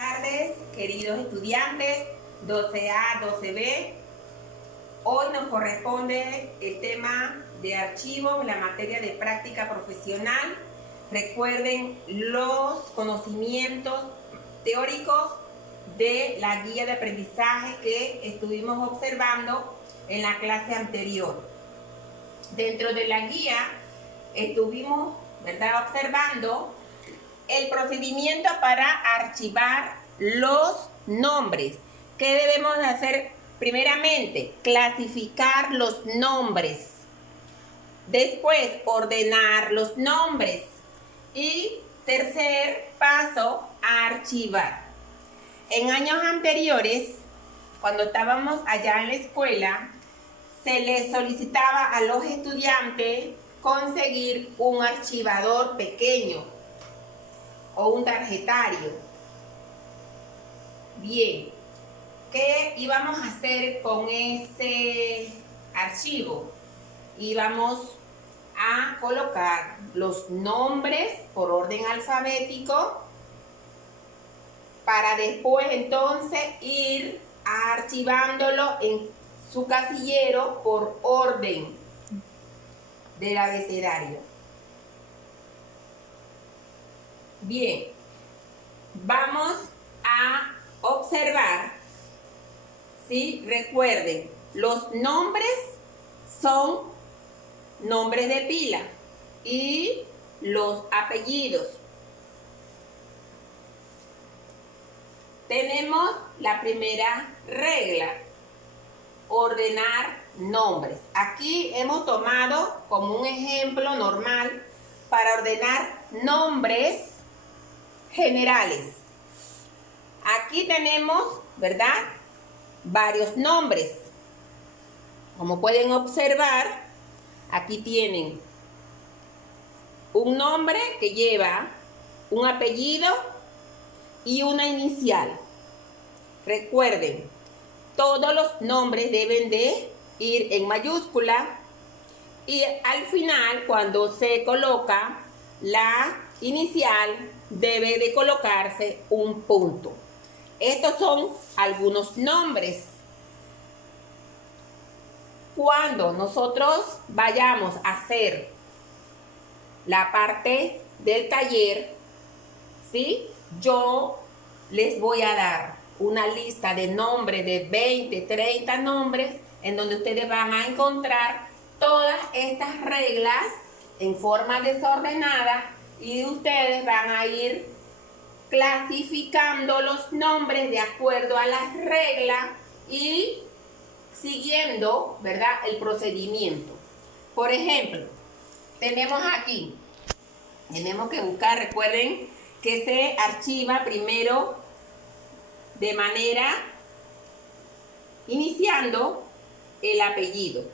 Buenas tardes, queridos estudiantes 12A, 12B. Hoy nos corresponde el tema de archivos, la materia de práctica profesional. Recuerden los conocimientos teóricos de la guía de aprendizaje que estuvimos observando en la clase anterior. Dentro de la guía estuvimos, observando el procedimiento para archivar los nombres. ¿Qué debemos de hacer? Primeramente, clasificar los nombres. Después, ordenar los nombres. Y tercer paso, archivar. En años anteriores, cuando estábamos allá en la escuela, se les solicitaba a los estudiantes conseguir un archivador pequeño o un tarjetario. Bien, ¿qué íbamos a hacer con ese archivo? Íbamos a colocar los nombres por orden alfabético para después entonces ir archivándolo en su casillero por orden del abecedario. Bien, vamos a observar, ¿sí? Recuerden, los nombres son nombres de pila y los apellidos. Tenemos la primera regla, ordenar nombres. Aquí hemos tomado como un ejemplo normal para ordenar nombres generales. Aquí tenemos, varios nombres. Como pueden observar, aquí tienen un nombre que lleva un apellido y una inicial. Recuerden, todos los nombres deben de ir en mayúscula y al final, cuando se coloca la inicial, debe de colocarse un punto. Estos son algunos nombres. Cuando nosotros vayamos a hacer la parte del taller, ¿sí? Yo les voy a dar una lista de nombres de 20, 30 nombres en donde ustedes van a encontrar todas estas reglas en forma desordenada y ustedes van a ir clasificando los nombres de acuerdo a las reglas y siguiendo, el procedimiento. Por ejemplo, tenemos aquí, tenemos que buscar, recuerden que se archiva primero de manera iniciando el apellido.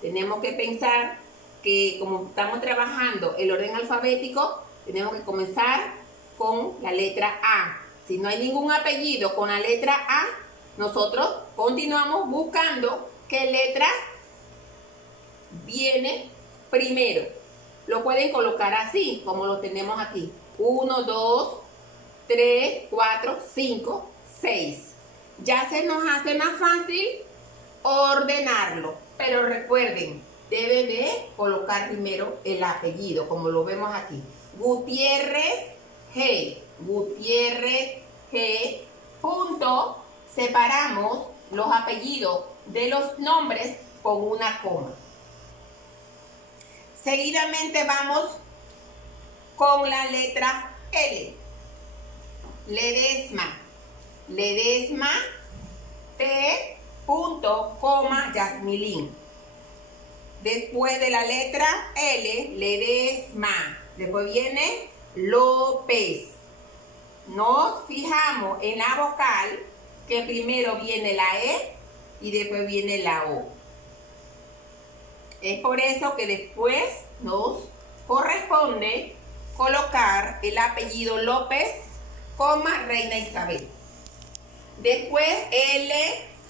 Tenemos que pensar que como estamos trabajando el orden alfabético, tenemos que comenzar con la letra A. Si no hay ningún apellido con la letra A, nosotros continuamos buscando qué letra viene primero. Lo pueden colocar así, como lo tenemos aquí. 1, 2, 3, 4, 5, 6. Ya se nos hace más fácil ordenarlo. Pero recuerden, deben de colocar primero el apellido, como lo vemos aquí. Gutiérrez G. Gutiérrez G. Punto. Separamos los apellidos de los nombres con una coma. Seguidamente vamos con la letra L. Ledesma. Ledesma T. Punto, coma, Yasmilín. Después de la letra L, Ledesma. Después viene López. Nos fijamos en la vocal que primero viene la E y después viene la O. Es por eso que después nos corresponde colocar el apellido López, coma, Reina Isabel. Después L,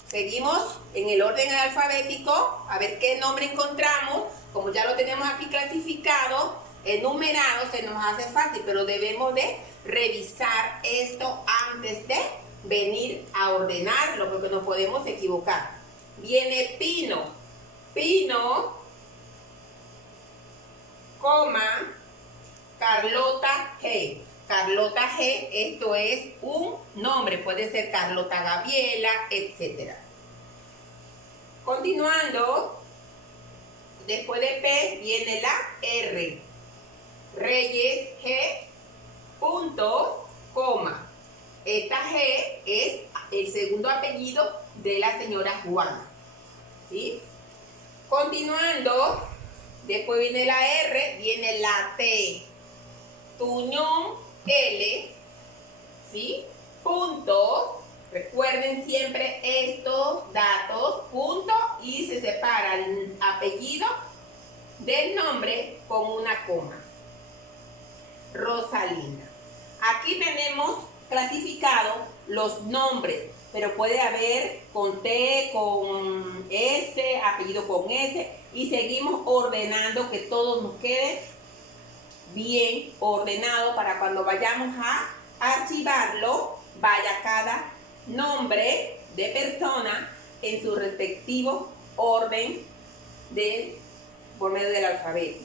seguimos en el orden alfabético, a ver qué nombre encontramos. Como ya lo tenemos aquí clasificado, enumerado, se nos hace fácil, pero debemos de revisar esto antes antes de venir a ordenarlo, porque nos podemos equivocar. Viene Pino, Pino, coma, Carlota G. Carlota G, esto es un nombre, puede ser Carlota Gabriela, etc. Continuando, después de P viene la R. Reyes G, punto, coma. Esta G es el segundo apellido de la señora Juana, ¿sí? Continuando, después viene la R, viene la T. Tuñón L, ¿sí? Punto. Recuerden siempre estos datos, punto, y se separa el apellido del nombre con una coma. Rosalinda. Aquí tenemos clasificado los nombres, pero puede haber con T, con S, apellido con S, y seguimos ordenando que todo nos quede bien ordenado para cuando vayamos a archivarlo, vaya cada nombre de persona en su respectivo orden por medio del alfabeto.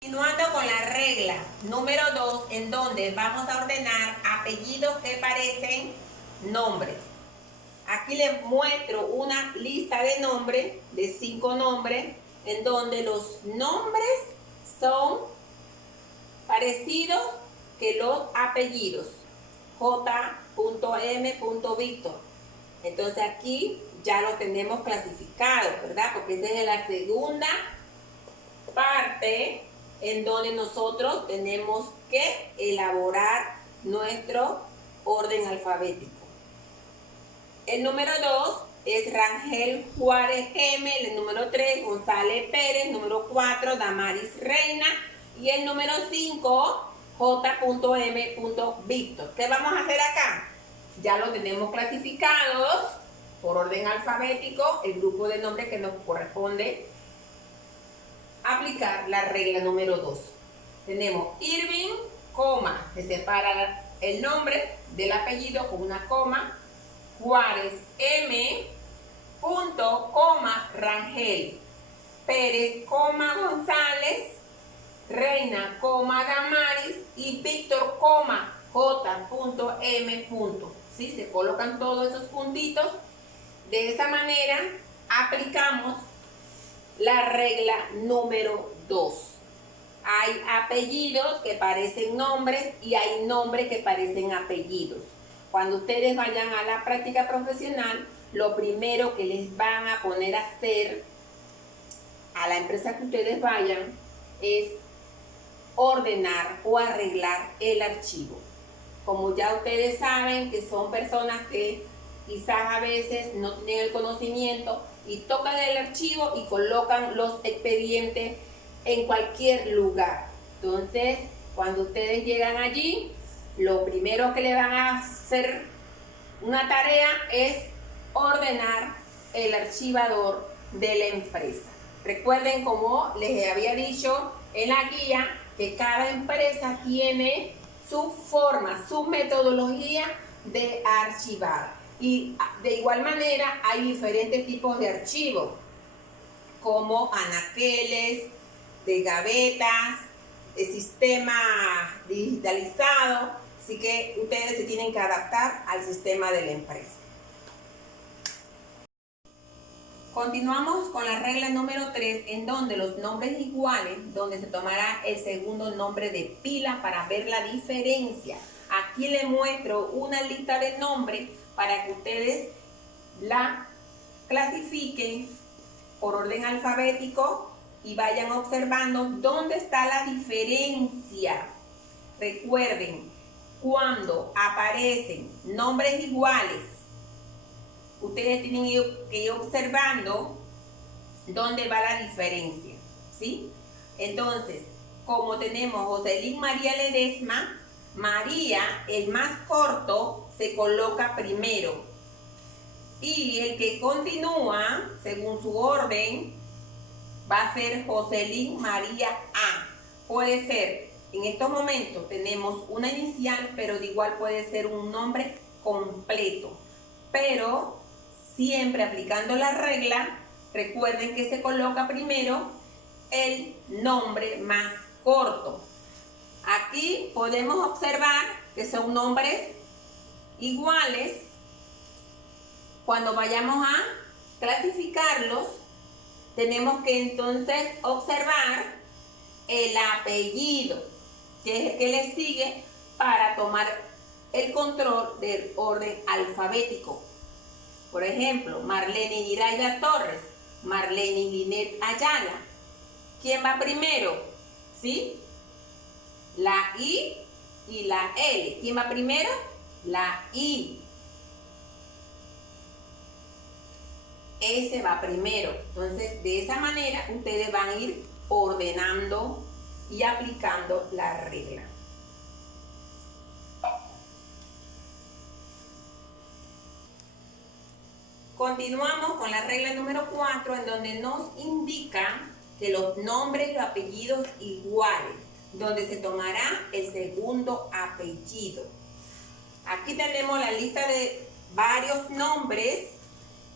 Continuando con la regla número 2, en donde vamos a ordenar apellidos que parecen nombres. Aquí les muestro una lista de nombres, de 5 nombres, en donde los nombres son parecidos que los apellidos. J.M. Víctor. Entonces aquí ya lo tenemos clasificado, ¿verdad? Porque esta es la segunda parte en donde nosotros tenemos que elaborar nuestro orden alfabético. El número 2 es Rangel Juárez M, el número 3 González Pérez, número 4 Damaris Reina y el número 5 J.M. Víctor. ¿Qué vamos a hacer acá? Ya lo tenemos clasificados por orden alfabético, el grupo de nombres que nos corresponde aplicar la regla número 2. Tenemos Irving, coma, se separa el nombre del apellido con una coma. Juárez M, punto, coma, Rangel. Pérez, coma, González. Reina, coma, Damaris. Y Víctor, coma, J.M. ¿Sí? Se colocan todos esos puntitos. De esa manera aplicamos la regla número 2. Hay apellidos que parecen nombres y hay nombres que parecen apellidos. Cuando ustedes vayan a la práctica profesional, lo primero que les van a poner a hacer a la empresa que ustedes vayan es ordenar o arreglar el archivo. Como ya ustedes saben que son personas que quizás a veces no tienen el conocimiento y tocan el archivo y colocan los expedientes en cualquier lugar. Entonces, cuando ustedes llegan allí, lo primero que le van a hacer una tarea es ordenar el archivador de la empresa. Recuerden, como les había dicho en la guía, que cada empresa tiene su forma, su metodología de archivar. Y de igual manera hay diferentes tipos de archivos, como anaqueles, de gavetas, de sistema digitalizado. Así que ustedes se tienen que adaptar al sistema de la empresa. Continuamos con la regla número 3, en donde los nombres iguales, donde se tomará el segundo nombre de pila para ver la diferencia. Aquí les muestro una lista de nombres para que ustedes la clasifiquen por orden alfabético y vayan observando dónde está la diferencia. Recuerden, cuando aparecen nombres iguales, ustedes tienen que ir observando dónde va la diferencia, ¿sí? Entonces, como tenemos Joselín María Ledesma, María, el más corto, se coloca primero. Y el que continúa, según su orden, va a ser Joselín María A. Puede ser en estos momentos tenemos una inicial, pero de igual puede ser un nombre completo. Pero siempre aplicando la regla, recuerden que se coloca primero el nombre más corto. Aquí podemos observar que son nombres iguales. Cuando vayamos a clasificarlos, tenemos que entonces observar el apellido, que es el que le sigue, para tomar el control del orden alfabético. Por ejemplo, Marlene Iraida Torres, Marlene Linet Ayala. ¿Quién va primero? ¿Sí? La I y la L. ¿Quién va primero? La I. Ese va primero. Entonces, de esa manera, ustedes van a ir ordenando y aplicando la regla. Continuamos con la regla número 4, en donde nos indica que los nombres y los apellidos iguales, donde se tomará el segundo apellido. Aquí tenemos la lista de varios nombres: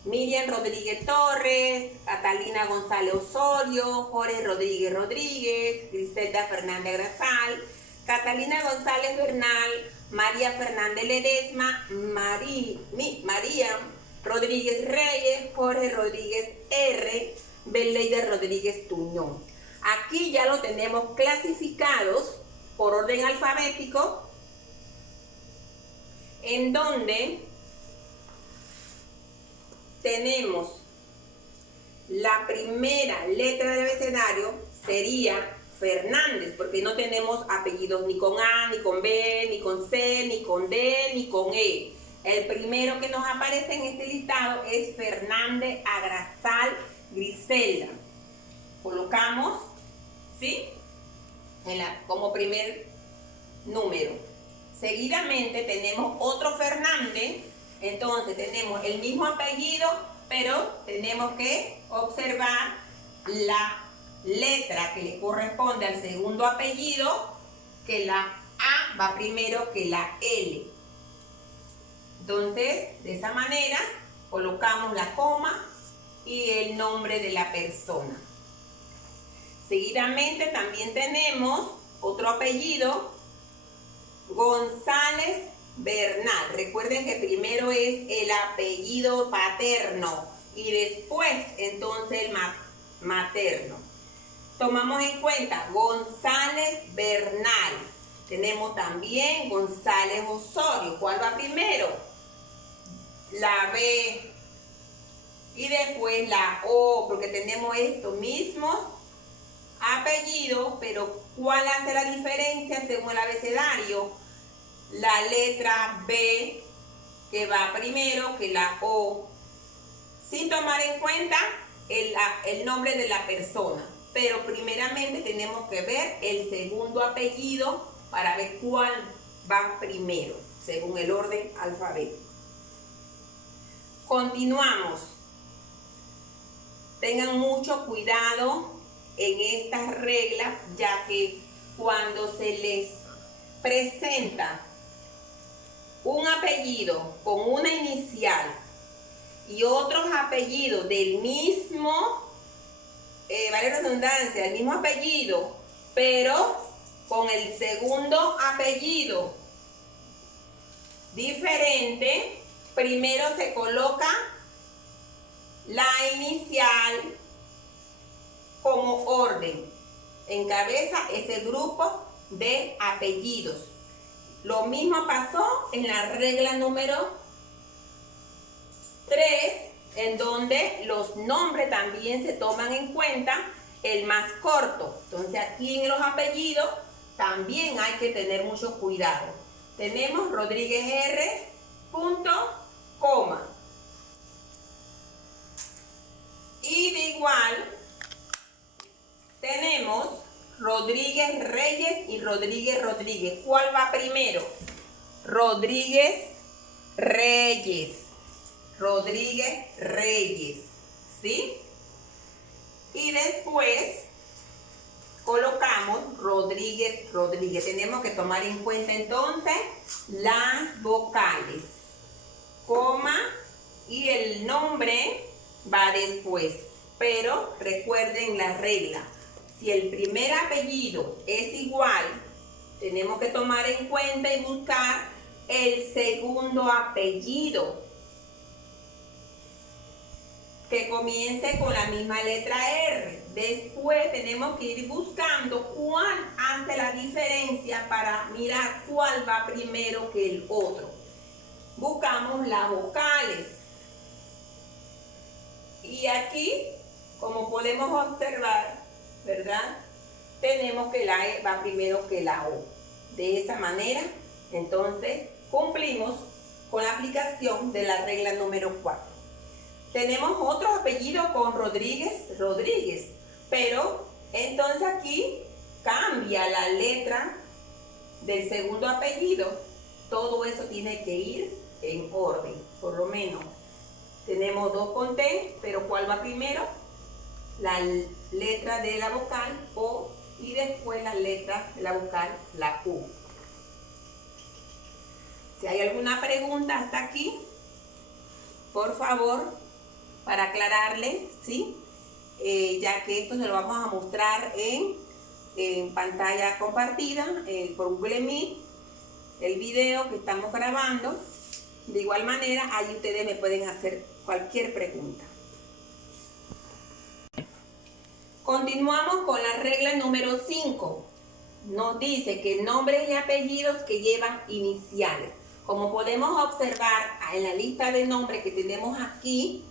Miriam Rodríguez Torres, Catalina González Osorio, Jorge Rodríguez Rodríguez, Griselda Fernández Grasal, Catalina González Bernal, María Fernández Ledesma, María Rodríguez Reyes, Jorge Rodríguez R, Beleida Rodríguez Tuñón. Aquí ya lo tenemos clasificados por orden alfabético, en donde tenemos la primera letra del abecedario sería Fernández, porque no tenemos apellidos ni con A, ni con B, ni con C, ni con D, ni con E. El primero que nos aparece en este listado es Fernández Agrasal Griselda. Colocamos, ¿sí?, como primer número. Seguidamente tenemos otro Fernández. Entonces tenemos el mismo apellido, pero tenemos que observar la letra que le corresponde al segundo apellido, que la A va primero que la L. Entonces, de esa manera, colocamos la coma y el nombre de la persona. Seguidamente también tenemos otro apellido, González Bernal. Recuerden que primero es el apellido paterno y después entonces el materno. Tomamos en cuenta González Bernal. Tenemos también González Osorio. ¿Cuál va primero? La B y después la O, porque tenemos estos mismos apellidos, pero ¿cuál hace la diferencia según el abecedario? La letra B, que va primero que la O, sin tomar en cuenta el nombre de la persona. Pero primeramente tenemos que ver el segundo apellido para ver cuál va primero, según el orden alfabético. Continuamos. Tengan mucho cuidado en estas reglas, ya que cuando se les presenta un apellido con una inicial y otros apellidos del mismo, vale redundancia, el mismo apellido, pero con el segundo apellido diferente, primero se coloca la inicial como orden. Encabeza ese grupo de apellidos. Lo mismo pasó en la regla número 3, en donde los nombres también se toman en cuenta el más corto. Entonces aquí en los apellidos también hay que tener mucho cuidado. Tenemos Rodríguez R. coma. Y de igual tenemos Rodríguez Reyes y Rodríguez Rodríguez. ¿Cuál va primero? Rodríguez Reyes. Rodríguez Reyes. ¿Sí? Y después colocamos Rodríguez, Rodríguez. Tenemos que tomar en cuenta entonces las vocales, coma, y el nombre va después. Pero recuerden la regla. Si el primer apellido es igual, tenemos que tomar en cuenta y buscar el segundo apellido que comience con la misma letra R. Después tenemos que ir buscando cuál hace la diferencia para mirar cuál va primero que el otro. Buscamos las vocales. Y aquí, como podemos observar, ¿verdad? Tenemos que la E va primero que la O. De esa manera, entonces, cumplimos con la aplicación de la regla número 4. Tenemos otro apellido con Rodríguez, Rodríguez, pero entonces aquí cambia la letra del segundo apellido. Todo eso tiene que ir en orden, por lo menos. Tenemos dos con T, pero ¿cuál va primero? La letra de la vocal O y después la letra de la vocal, la U. Si hay alguna pregunta hasta aquí, por favor, para aclararle, ¿sí? Ya que esto se lo vamos a mostrar en pantalla compartida por Google Meet, el video que estamos grabando. De igual manera, ahí ustedes me pueden hacer cualquier pregunta. Continuamos con la regla número 5. Nos dice que nombres y apellidos que llevan iniciales. Como podemos observar en la lista de nombres que tenemos aquí,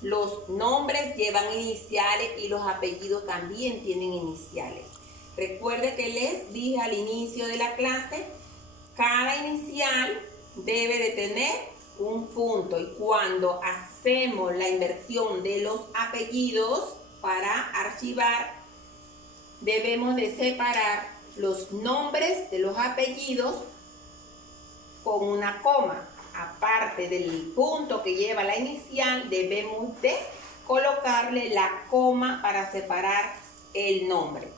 los nombres llevan iniciales y los apellidos también tienen iniciales. Recuerde que les dije al inicio de la clase, cada inicial debe de tener un punto, y cuando hacemos la inversión de los apellidos para archivar, debemos de separar los nombres de los apellidos con una coma. Aparte del punto que lleva la inicial, debemos de colocarle la coma para separar el nombre.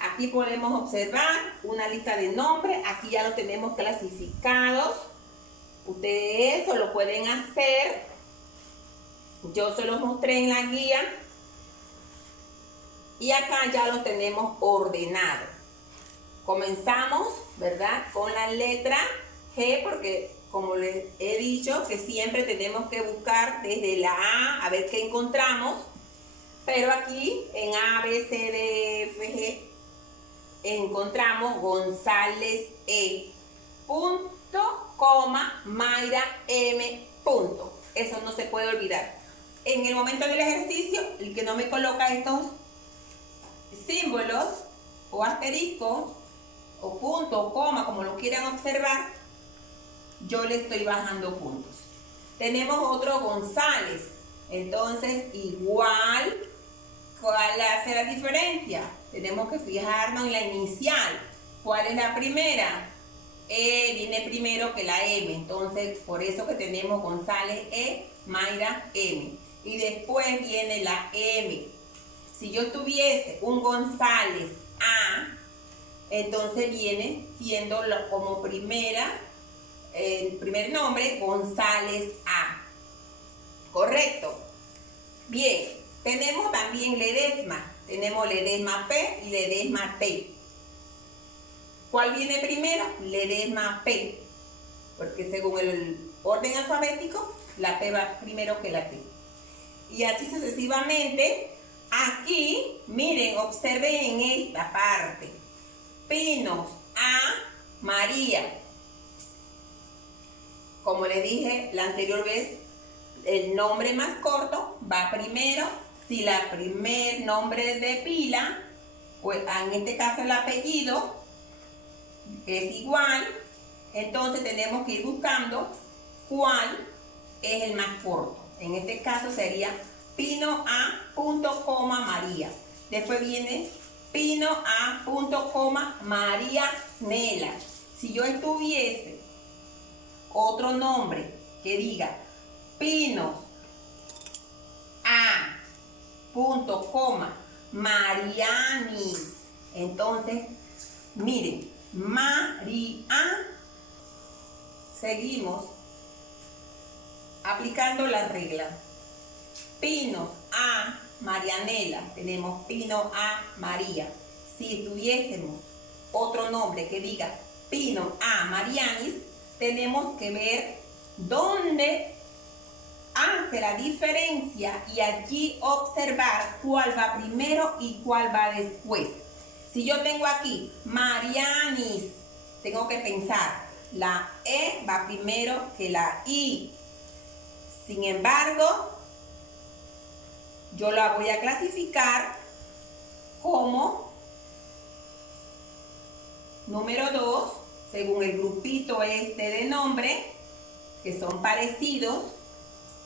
Aquí podemos observar una lista de nombres. Aquí ya lo tenemos clasificados. Ustedes eso lo pueden hacer. Yo se los mostré en la guía. Y acá ya lo tenemos ordenado. Comenzamos, ¿verdad? Con la letra G, porque como les he dicho, que siempre tenemos que buscar desde la A ver qué encontramos. Pero aquí en A, B, C, D, F, G encontramos González E. Punto, coma, Mayra M. Punto. Eso no se puede olvidar. En el momento del ejercicio, el que no me coloca estos símbolos o asteriscos o punto o coma, como lo quieran observar, yo le estoy bajando puntos. Tenemos otro González. Entonces, igual, ¿cuál hace la diferencia? Tenemos que fijarnos en la inicial. ¿Cuál es la primera? E viene primero que la M. Entonces, por eso que tenemos González E, Mayra M. Y después viene la M. Si yo tuviese un González A, entonces viene siendo como primera, el primer nombre, González A. ¿Correcto? Bien, tenemos también Ledesma. Tenemos Ledesma P y Ledesma T. ¿Cuál viene primero? Ledesma P. Porque según el orden alfabético, la P va primero que la T. Y así sucesivamente. Aquí, miren, observen en esta parte. Pinos A, María. Como les dije la anterior vez, el nombre más corto va primero. Si la primer nombre de pila, pues en este caso el apellido es igual, entonces tenemos que ir buscando cuál es el más corto. En este caso sería Pino A, punto, coma, María. Después viene Pino A, punto, coma, María Nela. Si yo tuviese otro nombre que diga Pino A, punto, coma, Marianis Entonces, miren, María, seguimos aplicando la regla. Pino a Marianela, tenemos Pino a María. Si tuviésemos otro nombre que diga Pino a Marianis, tenemos que ver dónde hace la diferencia y allí observar cuál va primero y cuál va después. Si yo tengo aquí Marianis, tengo que pensar, la E va primero que la I. Sin embargo, yo la voy a clasificar como número 2, según el grupito este de nombre, que son parecidos,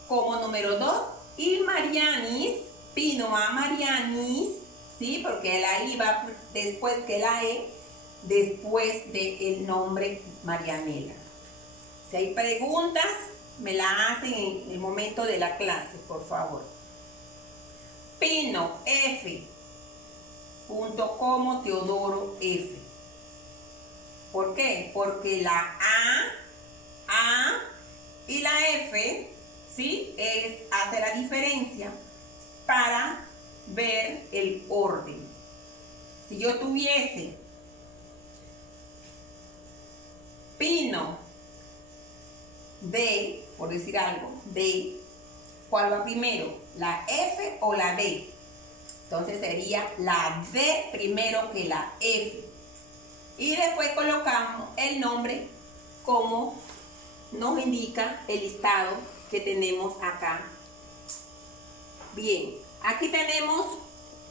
como número 2, y Marianis, Pino a Marianis, ¿sí? Porque la I va después que la E, después del nombre Marianela. Si hay preguntas, me la hacen en el momento de la clase, por favor. Pino, F, punto como Teodoro, F. ¿Por qué? Porque la A y la F, ¿sí? Hace la diferencia para ver el orden. Si yo tuviese Pino D, por decir algo, D, ¿cuál va primero? ¿La F o la D? Entonces sería la D primero que la F. Y después colocamos el nombre como nos indica el listado que tenemos acá. Bien, aquí tenemos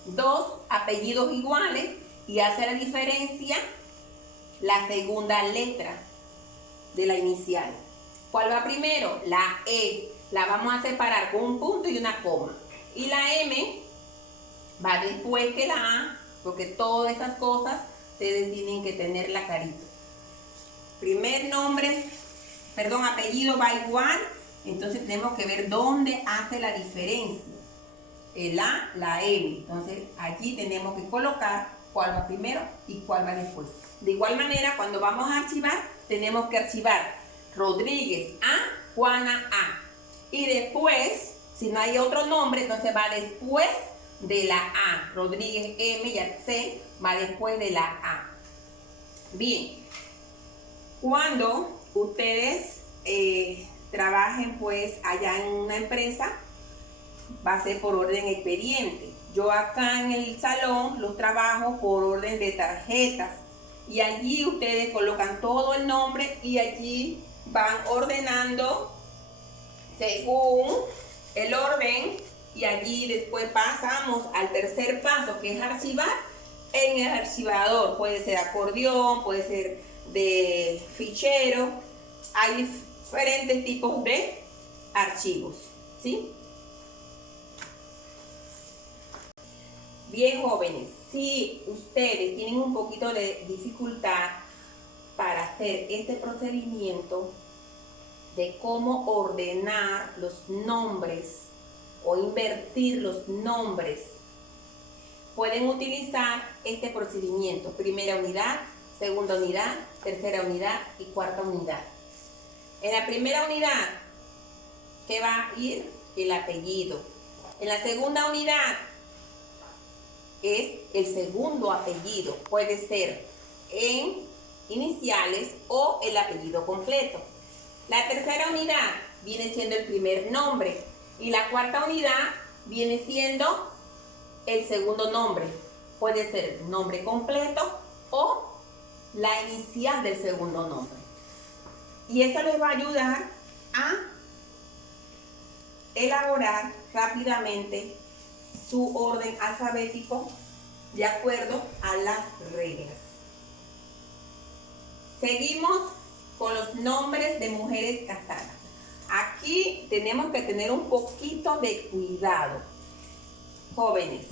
dos apellidos iguales y hace la diferencia la segunda letra de la inicial. ¿Cuál va primero? La E. La vamos a separar con un punto y una coma. Y la M va después que la A, porque todas esas cosas ustedes tienen que tenerla clarito. Primer nombre, apellido va igual, entonces tenemos que ver dónde hace la diferencia. El A, la M. Entonces aquí tenemos que colocar cuál va primero y cuál va después. De igual manera, cuando vamos a archivar, tenemos que archivar Rodríguez A, Juana A. Y después, si no hay otro nombre, entonces va después de la A. Rodríguez M y C va después de la A. Bien, cuando ustedes trabajen pues allá en una empresa, va a ser por orden expediente. Yo acá en el salón los trabajo por orden de tarjetas. Y allí ustedes colocan todo el nombre y allí van ordenando según el orden. Y allí después pasamos al tercer paso, que es archivar en el archivador. Puede ser acordeón, puede ser de fichero. Hay diferentes tipos de archivos, ¿sí? Bien, jóvenes, si ustedes tienen un poquito de dificultad para hacer este procedimiento de cómo ordenar los nombres o invertir los nombres, pueden utilizar este procedimiento: primera unidad, segunda unidad, tercera unidad y cuarta unidad. En la primera unidad, ¿qué va a ir? El apellido. En la segunda unidad es el segundo apellido, puede ser en iniciales o el apellido completo. La tercera unidad viene siendo el primer nombre y la cuarta unidad viene siendo el segundo nombre. Puede ser el nombre completo o la inicial del segundo nombre. Y eso les va a ayudar a elaborar rápidamente su orden alfabético de acuerdo a las reglas. Seguimos con los nombres de mujeres casadas. Aquí tenemos que tener un poquito de cuidado. Jóvenes,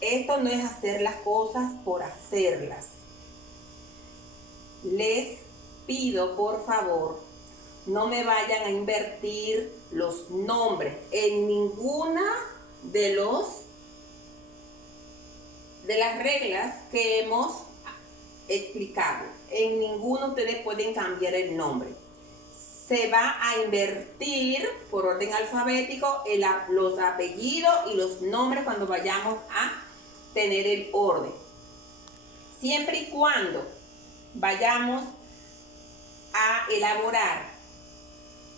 esto no es hacer las cosas por hacerlas. Les pido, por favor, no me vayan a invertir los nombres en ninguna de de las reglas que hemos explicado, en ninguno ustedes pueden cambiar el nombre. Se va a invertir por orden alfabético los apellidos y los nombres cuando vayamos a tener el orden. Siempre y cuando vayamos a elaborar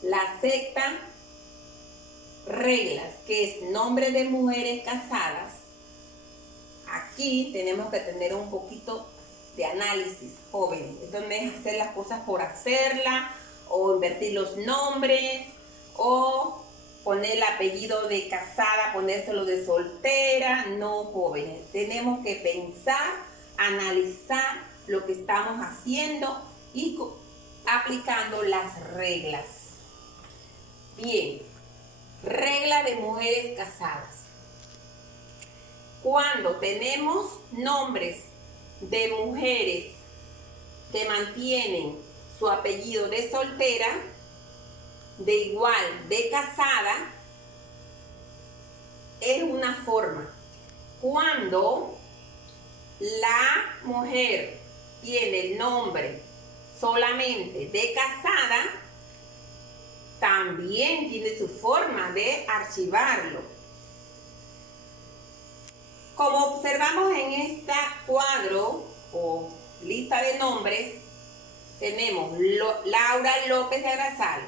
la sexta regla, que es nombre de mujeres casadas, aquí tenemos que tener un poquito de análisis, jóvenes. Esto no es hacer las cosas por hacerlas, o invertir los nombres, o poner el apellido de casada, ponérselo de soltera. No, jóvenes, tenemos que pensar, analizar lo que estamos haciendo y aplicando las reglas. Bien, regla de mujeres casadas. Cuando tenemos nombres de mujeres que mantienen su apellido de soltera, de igual de casada, es una forma. Cuando la mujer tiene el nombre solamente de casada, también tiene su forma de archivarlo. Como observamos en este cuadro o lista de nombres, tenemos Laura López de Agrazal,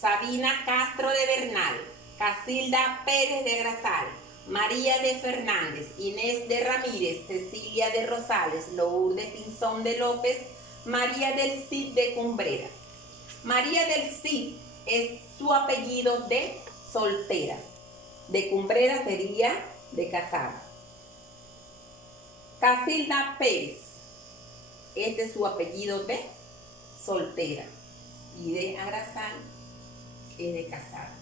Sabina Castro de Bernal, Casilda Pérez de Agrazal, María de Fernández, Inés de Ramírez, Cecilia de Rosales, Lourdes Pinzón de López, María del Cid de Cumbrera. María del Cid es su apellido de soltera. De Cumbrera sería de casada. Casilda Pérez, este es su apellido de soltera. Y de Agrazal es de casada.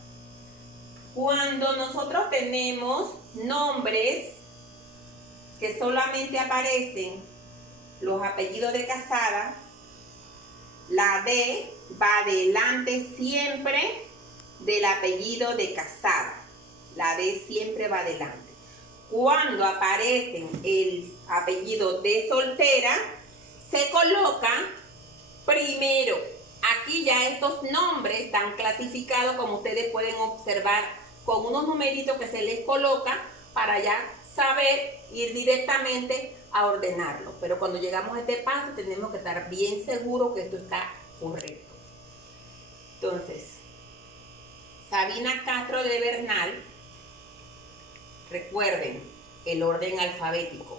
Cuando nosotros tenemos nombres que solamente aparecen los apellidos de casada, la D va delante siempre del apellido de casada. La D siempre va delante. Cuando aparecen el apellido de soltera, se coloca primero. Aquí ya estos nombres están clasificados, como ustedes pueden observar, con unos numeritos que se les coloca para ya saber ir directamente a ordenarlo. Pero cuando llegamos a este paso tenemos que estar bien seguros que esto está correcto. Entonces, Sabina Castro de Bernal, recuerden el orden alfabético.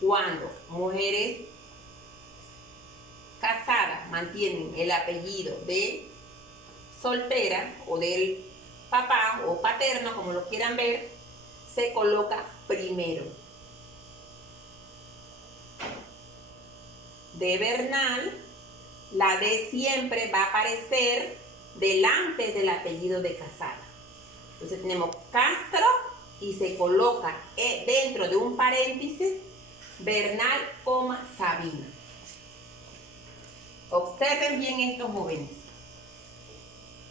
Cuando mujeres casadas mantienen el apellido de soltera o del papá o paterno, como lo quieran ver, se coloca primero. De Bernal, la D siempre va a aparecer delante del apellido de casada. Entonces tenemos Castro y se coloca dentro de un paréntesis Bernal, Sabina. Observen bien estos jóvenes.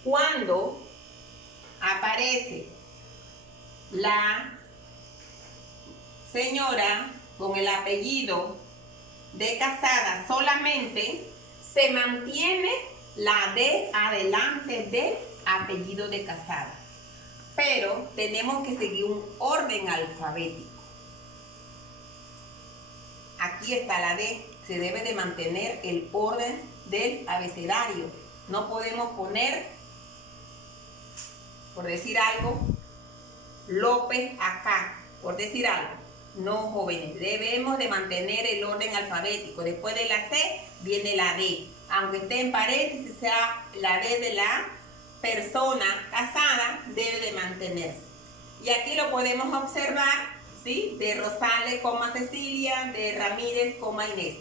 Cuando aparece la señora con el apellido de casada solamente, se mantiene la D adelante del apellido de casada. Pero tenemos que seguir un orden alfabético. Aquí está la D. Se debe de mantener el orden del abecedario. No podemos poner, por decir algo, López acá, por decir algo. No, jóvenes, debemos de mantener el orden alfabético. Después de la C viene la D. Aunque esté en paréntesis, sea la D de la persona casada, debe de mantenerse. Y aquí lo podemos observar, ¿sí? De Rosales, Cecilia, de Ramírez, Inés.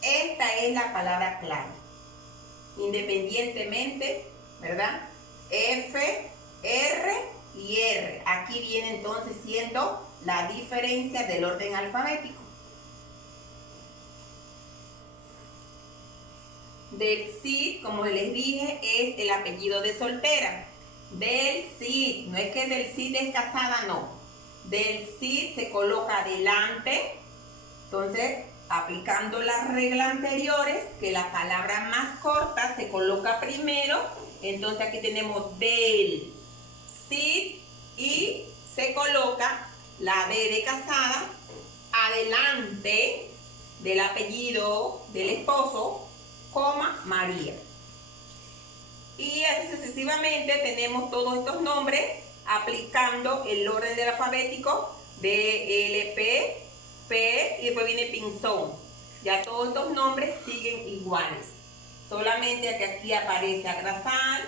Esta es la palabra clave. Independientemente, ¿verdad? F, R y R. Aquí viene entonces siendo la diferencia del orden alfabético. Del Cid, como les dije, es el apellido de soltera. Del Cid, no es que del Cid es casada, no. del SID se coloca adelante. Entonces, aplicando las reglas anteriores, que la palabra más corta se coloca primero. Entonces aquí tenemos del SID y se coloca la D de casada adelante del apellido del esposo, coma, María. Y así sucesivamente tenemos todos estos nombres aplicando el orden del alfabético de L, P y después viene Pinzón. Ya todos estos nombres siguen iguales. Solamente que aquí aparece agrasal,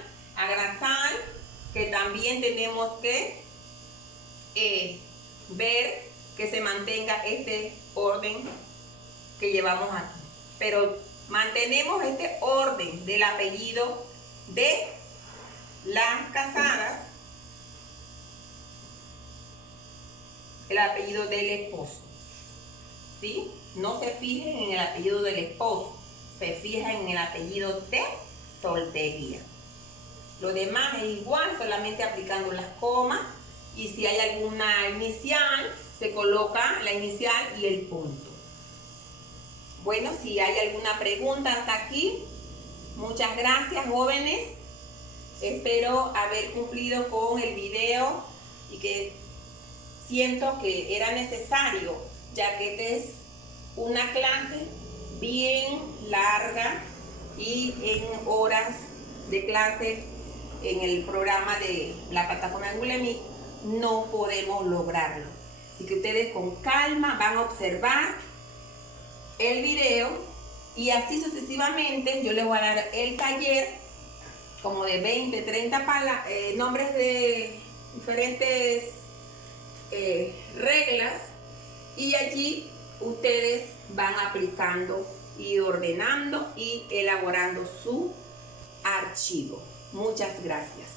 que también tenemos que ver que se mantenga este orden que llevamos aquí. Pero mantenemos este orden del apellido de las casadas, el apellido del esposo. ¿Sí? No se fijen en el apellido del esposo, se fijan en el apellido de soltería. Lo demás es igual, solamente aplicando las comas, y si hay alguna inicial, se coloca la inicial y el punto. Bueno, si hay alguna pregunta hasta aquí, muchas gracias, jóvenes. Espero haber cumplido con el video y que siento que era necesario, ya que esta es una clase bien larga y en horas de clase en el programa de la plataforma de Google Meet no podemos lograrlo. Así que ustedes con calma van a observar el video y así sucesivamente. Yo les voy a dar el taller como de 20, 30 nombres de diferentes reglas, y allí ustedes van aplicando y ordenando y elaborando su archivo. Muchas gracias.